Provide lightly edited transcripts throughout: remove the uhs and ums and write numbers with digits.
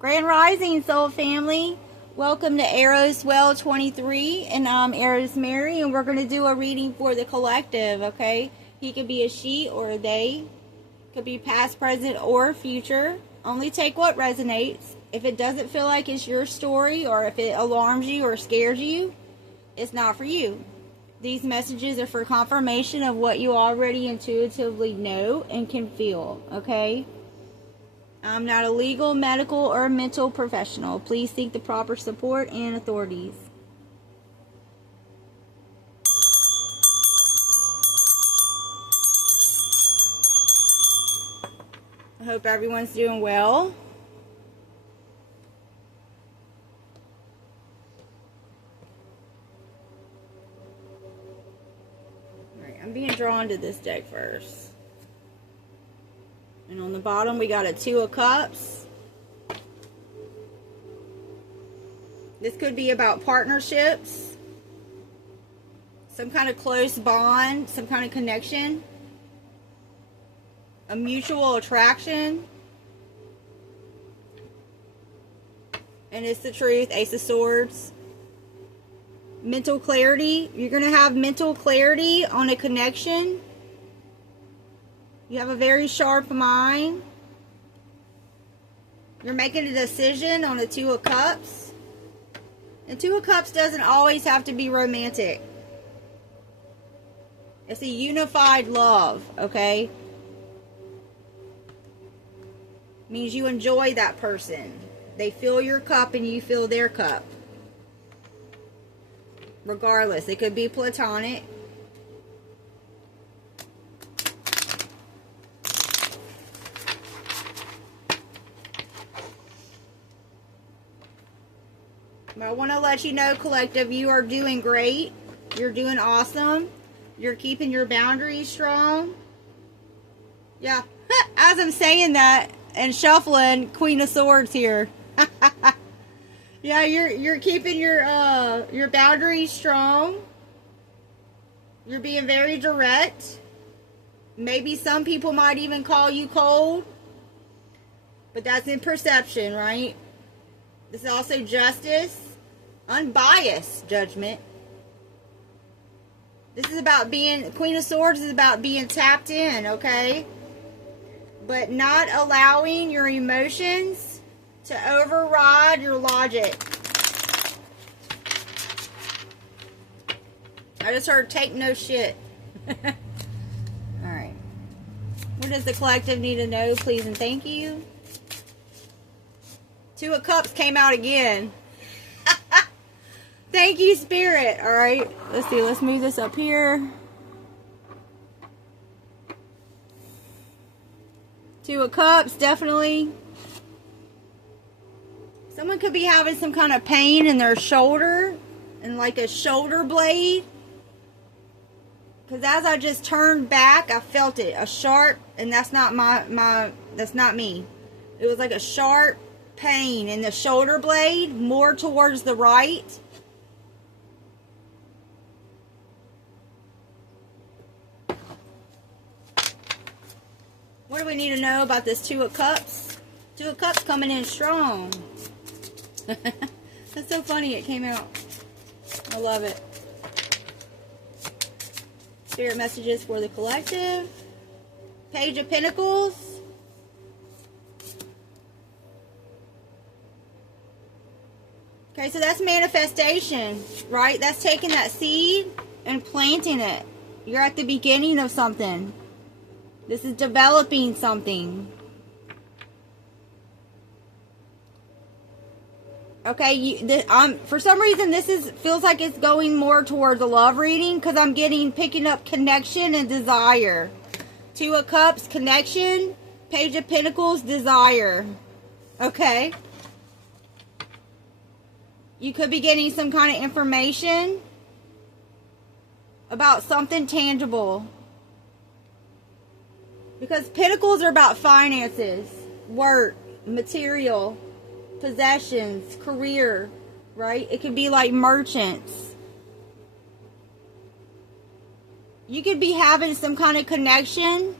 Grand Rising, Soul Family. Welcome to Arrows Well 23, and I'm Arrows Mary, and we're going to do a reading for the collective, okay? He could be a she or a they. Could be past, present, or future. Only take what resonates. If it doesn't feel like it's your story, or if it alarms you or scares you, it's not for you. These messages are for confirmation of what you already intuitively know and can feel, okay? I'm not a legal, medical, or mental professional. Please seek the proper support and authorities. I hope everyone's doing well. Alright, I'm being drawn to this deck first. And on the bottom, we got a Two of Cups. This could be about partnerships, some kind of close bond, some kind of connection, a mutual attraction. And it's the truth. Ace of Swords. Mental clarity. You're going to have mental clarity on a connection. You have a very sharp mind. You're making a decision on the Two of Cups. And Two of Cups doesn't always have to be romantic. It's a unified love, okay? Means you enjoy that person. They fill your cup and you fill their cup. Regardless, it could be platonic. I want to let you know, collective, you are doing great. You're doing awesome. You're keeping your boundaries strong. Yeah, as I'm saying that and shuffling, Queen of Swords here. Yeah, you're keeping your boundaries strong. You're being very direct. Maybe some people might even call you cold, but that's in perception, right? This is also justice. Unbiased judgment. This is about being, Queen of Swords is about being tapped in, okay? But not allowing your emotions to override your logic. I just heard take no shit. Alright. What does the collective need to know, please and thank you? Two of Cups came out again. Thank you, Spirit. All right. Let's see. Let's move this up here. Two of Cups, definitely. Someone could be having some kind of pain in their shoulder and like a shoulder blade. Because as I just turned back, I felt it. A sharp, and that's not that's not me. It was like a sharp pain in the shoulder blade, more towards the right. What do we need to know about this Two of Cups? Two of Cups coming in strong. That's so funny it came out. I love it. Spirit messages for the collective. Page of Pentacles. Okay, so that's manifestation, right? That's taking that seed and planting it. You're at the beginning of something. This is developing something. Okay, for some reason this feels like it's going more towards a love reading because I'm picking up connection and desire. Two of Cups, connection. Page of Pentacles, desire. Okay. You could be getting some kind of information about something tangible. Because Pentacles are about finances, work, material, possessions, career, right? It could be like merchants. You could be having some kind of connection.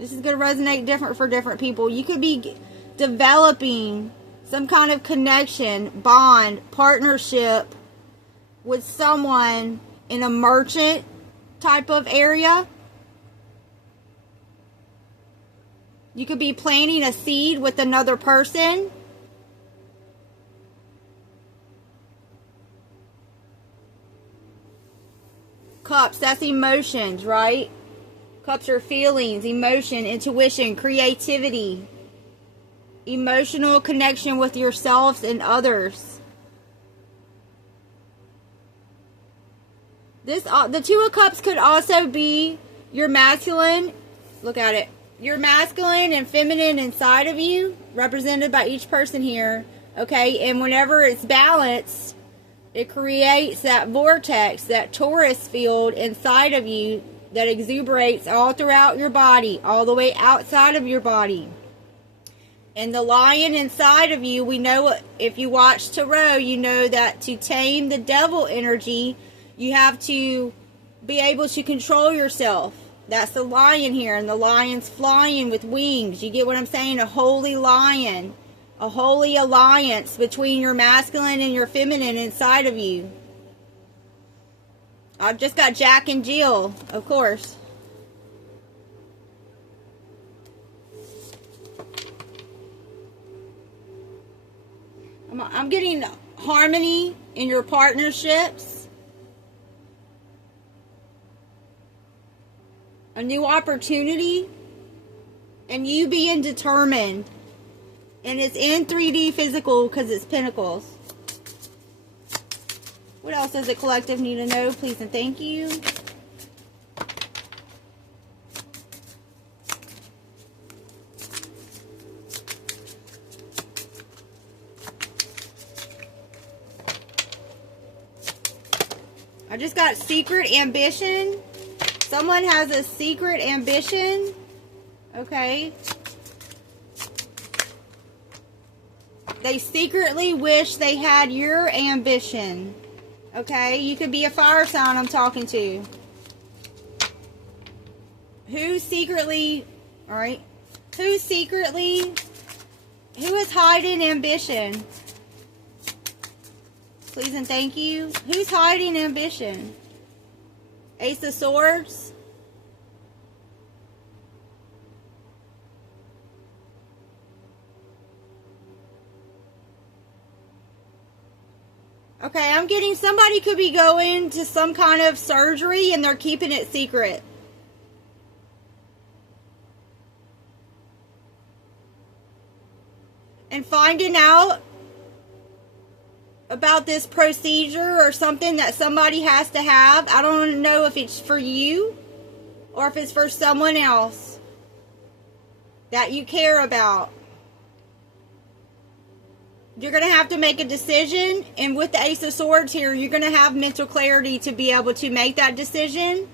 This is going to resonate different for different people. You could be developing some kind of connection, bond, partnership with someone in a merchant type of area. You could be planting a seed with another person. Cups, that's emotions, right? Cups are feelings, emotion, intuition, creativity, emotional connection with yourselves and others. The Two of Cups could also be your masculine. Look at it. Your masculine and feminine inside of you, represented by each person here. Okay, and whenever it's balanced, it creates that vortex, that torus field inside of you that exuberates all throughout your body, all the way outside of your body. And the lion inside of you, we know, if you watch Tarot, you know that to tame the devil energy, you have to be able to control yourself. That's the lion here, and the lion's flying with wings. You get what I'm saying? A holy lion. A holy alliance between your masculine and your feminine inside of you. I've just got Jack and Jill, of course. I'm getting harmony in your partnerships. A new opportunity. And you being determined. And it's in 3D physical because it's pentacles. What else does the collective need to know? Please and thank you. I just got secret ambition. Someone has a secret ambition. Okay. They secretly wish they had your ambition. Okay? You could be a fire sign I'm talking to. Who secretly, alright? Who is hiding ambition? Please and thank you. Who's hiding ambition? Ace of Swords. Okay, I'm getting somebody could be going to some kind of surgery and they're keeping it secret. And finding out about this procedure or something that somebody has to have. I don't know if it's for you or if it's for someone else that you care about. You're going to have to make a decision, and with the Ace of Swords here, you're going to have mental clarity to be able to make that decision.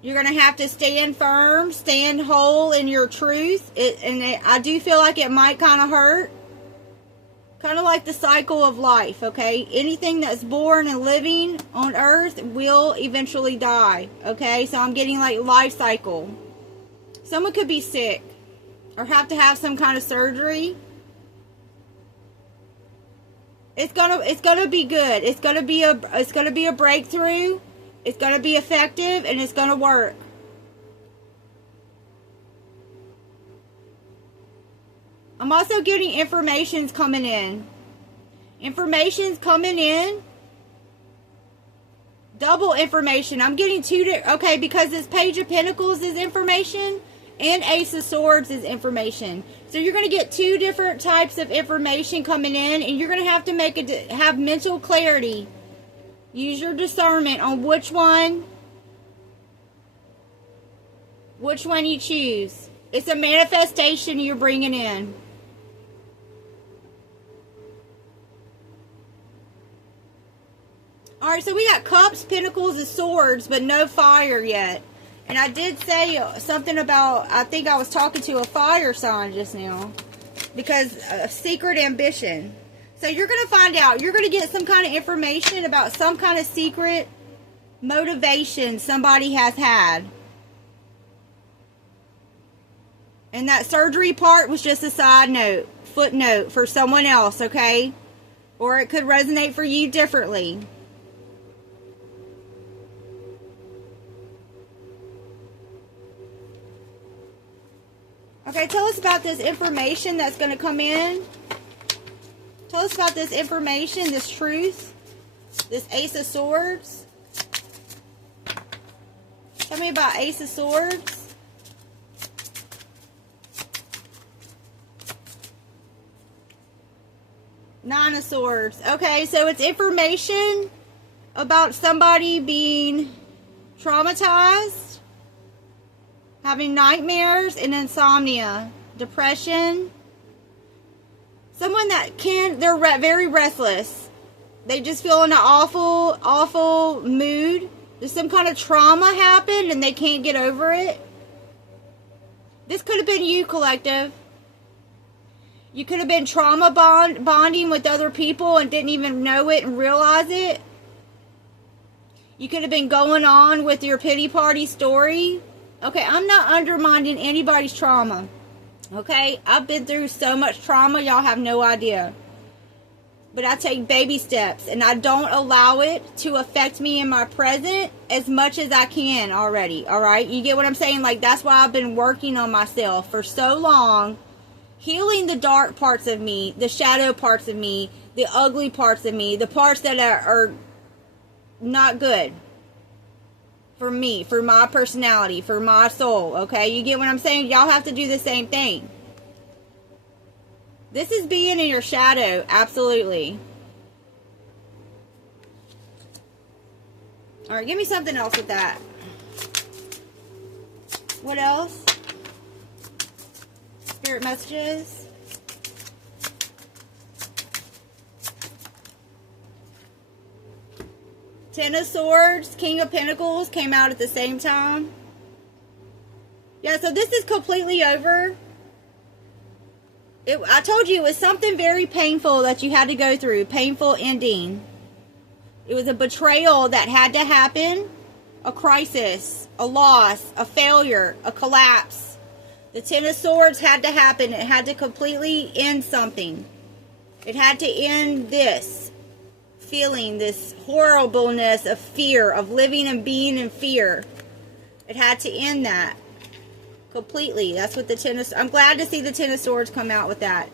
You're going to have to stand firm, stand whole in your truth. I do feel like it might kind of hurt. Kind of like the cycle of life, okay? Anything that's born and living on earth will eventually die, okay? So I'm getting like life cycle. Someone could be sick or have to have some kind of surgery. It's gonna be good. It's gonna be a breakthrough. It's gonna be effective, and it's gonna work. I'm also getting information's coming in. Information's coming in. Double information. I'm getting okay, because this Page of Pentacles is information and Ace of Swords is information. So you're going to get two different types of information coming in, and you're going to have to have mental clarity. Use your discernment on which one you choose. It's a manifestation you're bringing in. Alright, so we got Cups, Pentacles, and Swords, but no fire yet. And I did say something about, I think I was talking to a fire sign just now. Because of secret ambition. So you're going to find out. You're going to get some kind of information about some kind of secret motivation somebody has had. And that surgery part was just a side note, footnote for someone else, okay? Or it could resonate for you differently. Okay, tell us about this information that's going to come in. Tell us about this information, this truth, this Ace of Swords. Tell me about Ace of Swords. Nine of Swords. Okay, so it's information about somebody being traumatized, having nightmares and insomnia, depression. Someone that they're very restless. They just feel in an awful mood. There's some kind of trauma happened and they can't get over it. This could have been you, collective. You could have been trauma bonding with other people and didn't even know it and realize it. You could have been going on with your pity party story. Okay, I'm not undermining anybody's trauma. Okay, I've been through so much trauma, y'all have no idea. But I take baby steps and I don't allow it to affect me in my present as much as I can already. Alright, you get what I'm saying? Like, that's why I've been working on myself for so long. Healing the dark parts of me, the shadow parts of me, the ugly parts of me, the parts that are not good for me, for my personality, for my soul, okay? You get what I'm saying? Y'all have to do the same thing. This is being in your shadow, absolutely. Alright, give me something else with that. What else? Spirit messages. Ten of Swords, King of Pentacles came out at the same time. Yeah, so this is completely over. I told you it was something very painful that you had to go through. Painful ending. It was a betrayal that had to happen. A crisis. A loss. A failure. A collapse. The Ten of Swords had to happen. It had to completely end something. It had to end this feeling, this horribleness of fear, of living and being in fear. It had to end that completely. That's what the Ten of... I'm glad to see the Ten of Swords come out with that.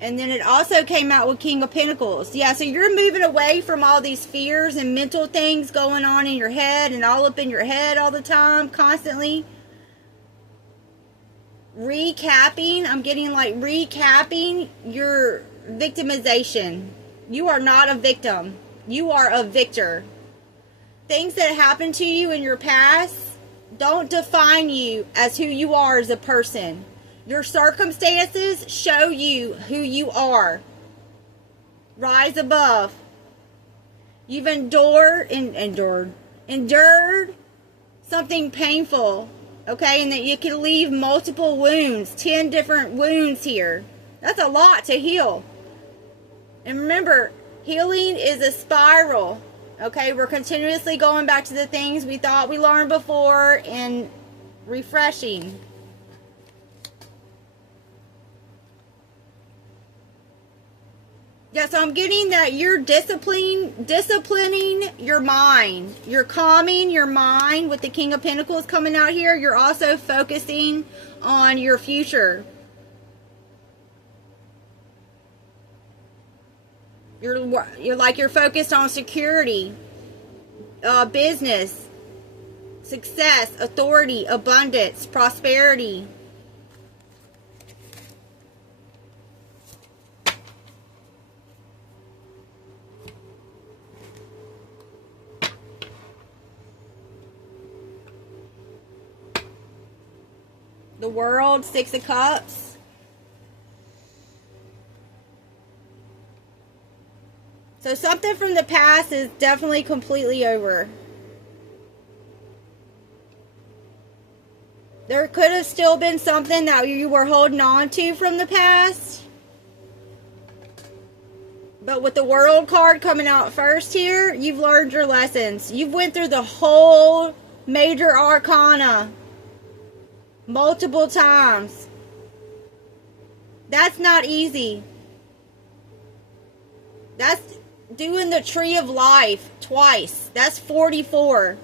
And then it also came out with King of Pentacles. Yeah, so you're moving away from all these fears and mental things going on in your head and all up in your head all the time, constantly. Recapping. I'm getting like recapping your victimization. You are not a victim. You are a victor. Things that happened to you in your past don't define you as who you are as a person. Your circumstances show you who you are. Rise above. You've endured something painful. Okay, and that you can leave multiple wounds. 10 different wounds here. That's a lot to heal. And remember, healing is a spiral. Okay, we're continuously going back to the things we thought we learned before and refreshing. Yeah, so I'm getting that you're disciplining your mind. You're calming your mind with the King of Pentacles coming out here. You're also focusing on your future. You're focused on security, business, success, authority, abundance, prosperity. The World, Six of Cups. So something from the past is definitely completely over. There could have still been something that you were holding on to from the past. But with the World card coming out first here, you've learned your lessons. You've went through the whole major arcana multiple times. That's not easy. That's doing the tree of life twice. That's 44.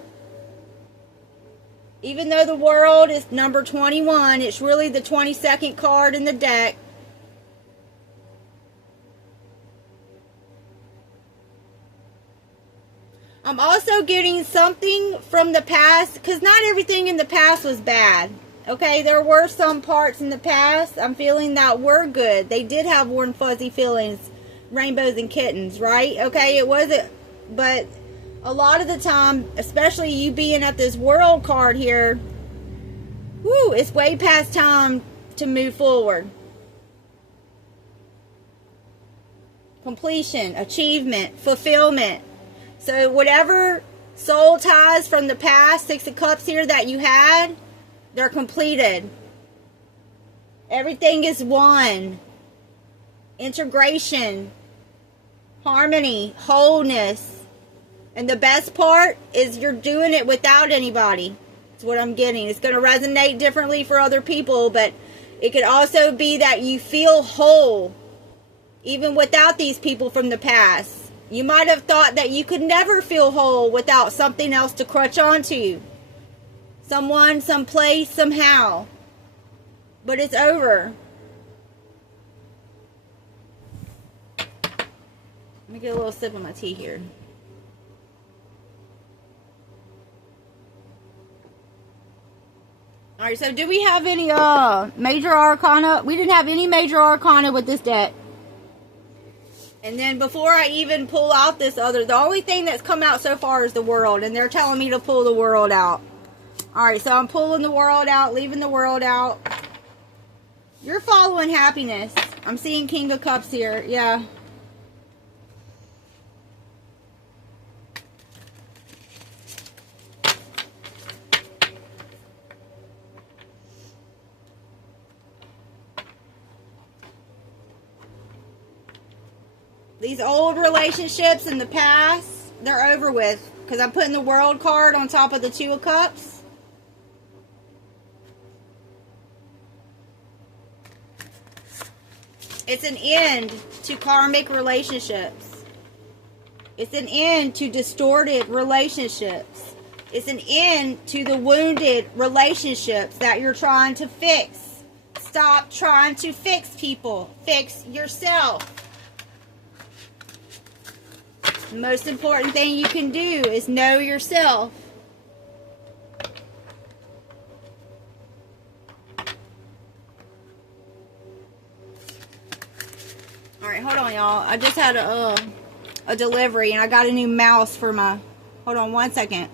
Even though the world is number 21, it's really the 22nd card in the deck. I'm also getting something from the past, because not everything in the past was bad. Okay, there were some parts in the past I'm feeling that were good. They did have warm fuzzy feelings, rainbows and kittens, right? Okay, it wasn't, but a lot of the time, especially you being at this world card here, whoo, it's way past time to move forward. Completion, achievement, fulfillment. So whatever soul ties from the past, Six of Cups here that you had, they're completed. Everything is one. Integration, harmony, wholeness. And the best part is you're doing it without anybody. That's what I'm getting. It's going to resonate differently for other people, but it could also be that you feel whole even without these people from the past. You might have thought that you could never feel whole without something else to crutch onto. Someone, someplace, somehow. But it's over. Let me get a little sip of my tea here. Alright, so do we have any major arcana? We didn't have any major arcana with this deck. And then before I even pull out this other, the only thing that's come out so far is the world. And they're telling me to pull the world out. Alright, so I'm pulling the world out, leaving the world out. You're following happiness. I'm seeing King of Cups here. Yeah. These old relationships in the past, they're over with. Because I'm putting the World card on top of the Two of Cups. It's an end to karmic relationships. It's an end to distorted relationships. It's an end to the wounded relationships that you're trying to fix. Stop trying to fix people. Fix yourself. The most important thing you can do is know yourself. Alright, hold on, y'all. I just had a delivery and I got a new mouse for my... Hold on one second.